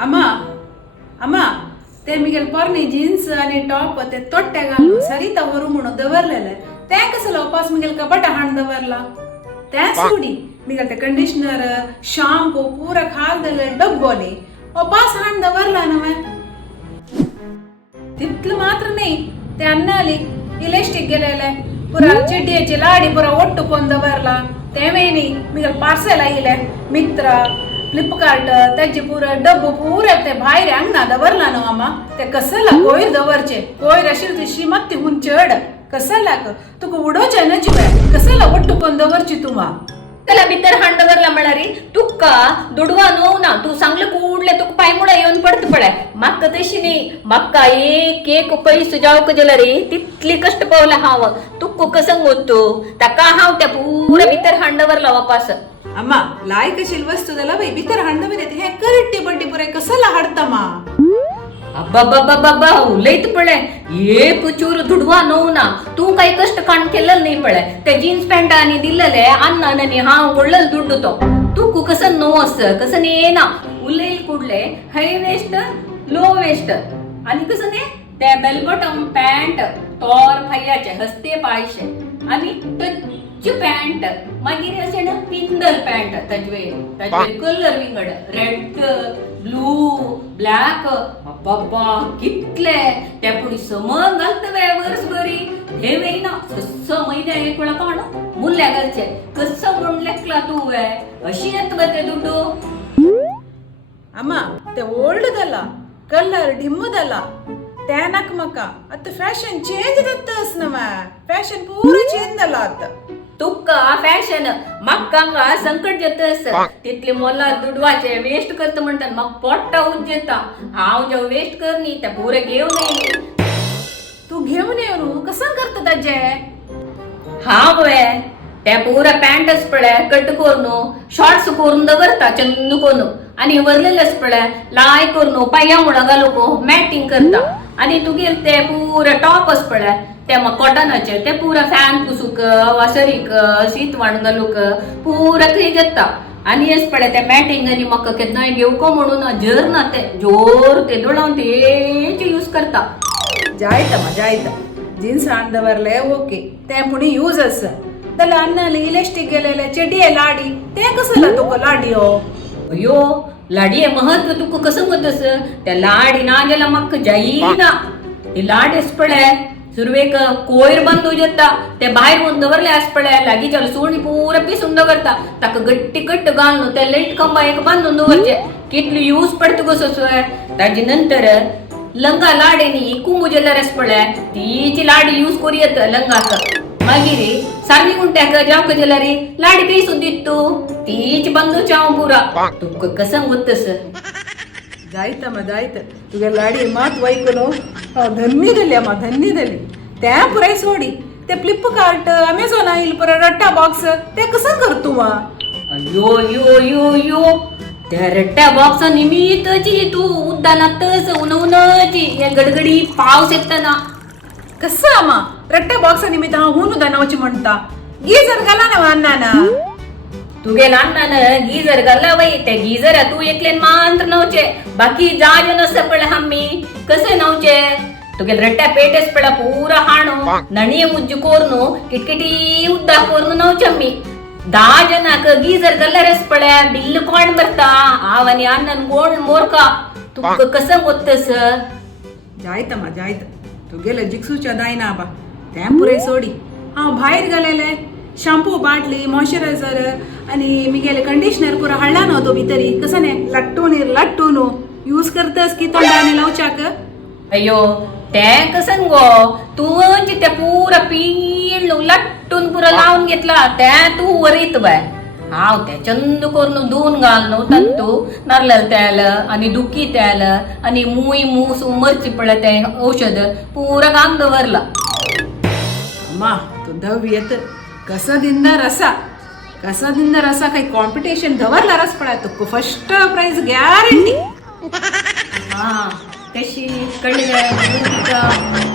अम्मा अम्मा ते मिगेल पोरनी जीन्स आणि टॉप ते तोट्या घालून सरिता वरू म्हणून दवरलेले ते कसं उपास मिगेल कपाट हाण दवरला त्या सोडी मिगेल ते कंडिशनर शाम्पू पूरा खाल दले डब्बोले उपास हाण दवरला नवे तितलं मात्र नाही ते अन्नाली इलेस्टिक गेलेले पुरा चिड्डीची लाडी पुरा ಒಟ್ಟು ಕೊಂದವರ್ಲ तेवेनी मिगल पार्सल आइले मित्रा फ्लिपकार्ट त्याचे पुरा डब्बू पुरे ते भायर अंगना दवरला नो अम्मा ते कसला कोयर दवरचे कोयर अशील ती श्रीमंती हुन चढ कसला तुका उडोचे न जिवे कसला ಒಟ್ಟು ಕೊಂದವरची तुमा त्याला भितर हांडवरला म्हणणारी तुका दुडवा नो ना तू सांगलं कुडले तुका पायमुडा येऊन पडत पडे मक्का तशी नाही मक्का एक एक पैसे जावक जला रे तितली कष्ट पावला हाव तुक्को कसं होतो तका हाव त्या पुरा भितर हांडवरला वापस अम्मा लायक अशील वस्तू दला बाई भितर हांडवर येते हे करट्टी बड्डी पुरे कसला हाडतमा अब्बाब्बाब्बाब्बा लयत पडे एक चूर दुडवा नो ना तू काही कष्ट काण केलं नाही पडे ते जीन्स पॅन्ट आणि दिलेले अन्नानी हा ಒಳ್ಳಲ್ ದುಡ್ಡು तो तू कसं नो असं कसं ने ना उलेल कुडले हाय वेस्ट लो वेस्ट आणि कसं ने त्या बेल बॉटम पॅन्ट तोर फैयाचे हस्ते पायशे आणि टच पॅन्ट मागीर असे ना पिंदल पॅन्ट तजवे कलर विंगड रेड ब्लू ब्लॅक बाबा कितले त्या पुढे समन घालतवे वर्स बरी हे वेई ना सस्स महिन्या एक वेळा काढ मुल्ल्या घालचे कसं म्हणलेकला तू वे अशी येत बते दुड्डू अम्मा ते ओल्ड दला कलर डिम दला त्या नक मका आता फॅशन चेंज दत्तस नव फॅशन पूरा चेंज दला आता तुक्का फॅशन मक्कांगा संकट येतस तिथले मोला दुडवाचे वेस्ट करत म्हणतात मग पोट्टा उज्जेता हाव जेव वेस्ट करनी त्या पुरे घेऊन येईल तू घेऊन येऊ कसं करत ताजे हा वे त्या पुरा पॅन्टच पड्या कट करून शॉर्ट्स करून दवरता चंदू कोण आणि वरलेलंच पड्या लाय करून पाया मुळा घालूको मॅटिंग करता आणि तू गेल ते पुरा टॉपच पड्या ते मग कॉटनाचे ते पुरा फॅन पुसूक वासरीक शीतवाण घालूक पुरा काही घेता आणि हेच पड्या त्या मॅटिंग आणि मग केन्ना घेवको म्हणून जर ना ते जोर ते दोळावन तेच यूज करता जायता जीन्स हाणदवरले ओके ते पुणी यूज अस त्याला अन्नाली इलेस्टिक गेलेले चेडिये लाडी ते कसला तुका लाडियो अयो लाडी महत्व तुका कसं होतस त्या लाडी ना गेला मग जाईना ते लाडच पडे सुरवेक कोयर बांधू जेता ते बाहेर होऊन दवरले आस पडे लागी चल सोडी पूरा पिसून दवरता ताका गट्टी कट्ट घालून ते लाईट खंबा एक बांधून दवरचे कितली यूज पडत कसो ताजी नंतर लंगा लाडेनी कुंबुजेला रस पडे तीची लाडी यूज करू येत लंगाक मागीर सारणी गुंट्याक जावक गेला रे लाडी काही सुद्दीत तू तीच बांधू चाव पुरा तुका कसं होतस जायत तुगे लाडी मात वैकलो धन्य दिली अम्मा धन्य दिली त्या पुराय सोडी ते फ्लिपकार्ट अमेझॉन आईल पुरा रट्टा बॉक्स ते कसं करतू मा अयो यो यो यो त्या रट्ट्या बॉक्स निमित्तची तू उद्यानातच उन्हाची या गडगडी पाऊस येताना कसं अम्मा रट्ट्या बॉक्स निमित्त हा हुन उदानावची म्हणता गीजर घाला ना अण्णाना तुगे लहान गीजर घालला बाई त्या गीजर तू एकले मांत्र नव्हचे बाकी जाज नसत पड हम्मी कसे नव्हचे तुगे रट्ट्या पेटेस पडा पूरा हाणू नणी उज्ज कोरनु किटकिटी उद्दा कोरनु नव्हचे मी 10 ಜನಕ गीजर घालल्यारच पड्या बिल कोण भरता आवनी अण्णन कोण मोरका तू कसं होतस जायत तू गेलं जिक्सूच्या दायना बा त्या पुरे सोडी हा बाहेर गेलेले शॅम्पू बाटली मॉइश्चरायझर आणि मी गेले कंडिशनर पुरा हळला नव्हतो भितरी कसं नाही लट्टून यूज करतस की तोंडाने लावचाक अयो ते कसं गो तू त्या पुरा पिळ लट्टून पुरा लावून घेतला त्या तू वरीत बाय हाव त्या चंद करून धुवून घालनो तंतू नारळ तेल आणि दुखी तेल आणि मुई मूस उमरची पडे ते औषध पुरा घाम दवरला अम्मा तू दव येत कसं दिंदा रसा काही कॉम्पिटिशन दवरला रस पडा तू फर्स्ट प्राइज गॅरंटी हा कशी कळलं